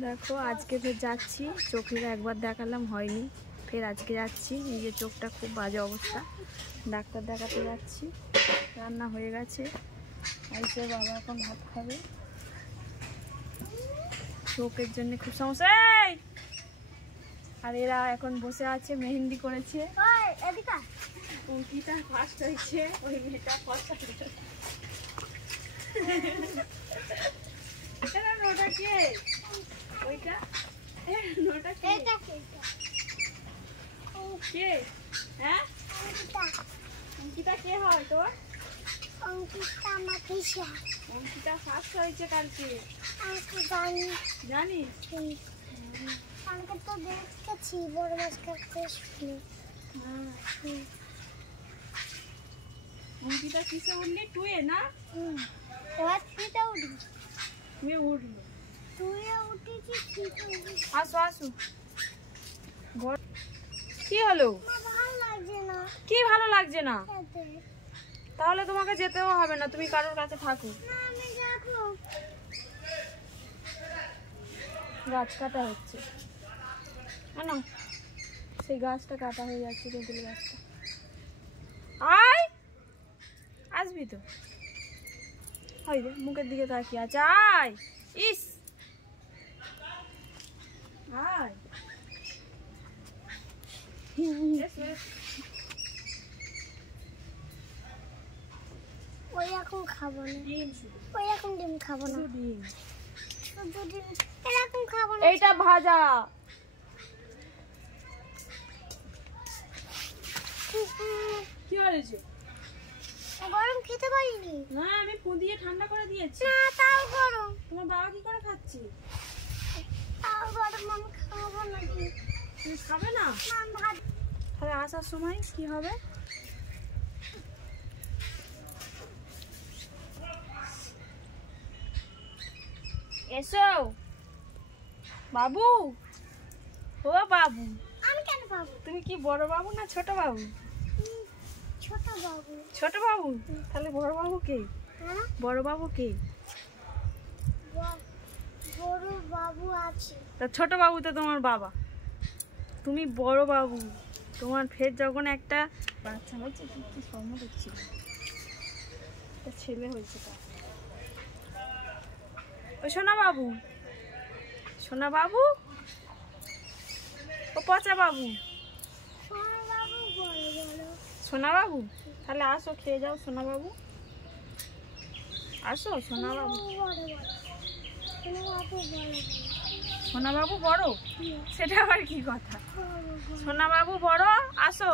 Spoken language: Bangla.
দেখো আজকে ফের যাচ্ছি, চোখের একবার দেখালাম হয়নি, ফের আজকে যাচ্ছি। নিজের চোখটা খুব বাজে অবস্থা, ডাক্তার দেখাতে যাচ্ছি। রান্না হয়ে গেছে, আইসে বাবা এখন ভাত খাবে। চোখের জন্য খুব সমস্যা। আর এরা এখন বসে আছে, মেহেন্দি করেছে। অঙ্কিতা ফার্স্ট হয়েছে, ওই মেয়েটা ফার্স্ট হয়েছে। ওটা কে? ওইটা ওটা কে? কে? হ্যাঁ, অঙ্কিতা কে হয় তোর? অঙ্কিতা ফার্স্ট হয়েছে কালকে, জানিস? কালকে তো দেখেছি বড় মাছ কাটতে শুনে। অঙ্কিতা কিসে উঠলি? টুয়ে না? থ্রিতে উঠি। টুয়ে উঠলো। টুয়ে উঠেছি। আসো আসো। কি হলো? ভালো লাগছে না। কি ভালো লাগছে না? তাহলে তোমাকে যেতেও হবে না, তুমি কারোর কাছে থাকো। আমি যাবো। গাছ কাটা হচ্ছে না, সেই গাছটা কাটা হয়ে যাচ্ছে, তেঁতুল গাছটা। আয়, আসবি তো? হয় রে, মুখের দিকে তাকিয়ে আছে। আয়, ইস আয়। ওই এখন খাবো না, ওই এখন ডিম খাবো না, ডিম শুধু ডিম এরকম খাবো না। এইটা ভাজা। কি হয়েছে? গরম খেতে পারিনি। না, আমি ফুদিয়ে ঠান্ডা করে দিয়েছি। না, তাও গরম। তোমার বাবা কি করে খাচ্ছে? তাও গরম, আমি খাবো না। তুমি খাবে না? তাহলে আসার সময় কি হবে? এসো বাবু। ও বাবু। আমি কেন বাবু? তুমি কি বড় বাবু না ছোট বাবু? ছোট বাবু। ছোট বাবু? তাহলে বড় বাবু কে? হ্যাঁ, বড় বাবু কে? বড় বাবু আছে। তা ছোট বাবু তো তোমার বাবা, তুমি বড় বাবু। তোমার ফের যখন একটা বাচ্চা হয়েছে, কি স্বপ্ন দেখছিল, একটা ছেলে হয়েছে। তা ও সোনা বাবু, সোনা বাবু, ও পচা বাবু, সোনা বাবু। তাহলে আসো, খেয়ে যাও সোনা বাবু। আসো সোনা বাবু। সোনা বাবু বড়? সেটা আবার কি কথা? সোনা বাবু বড়, আসো।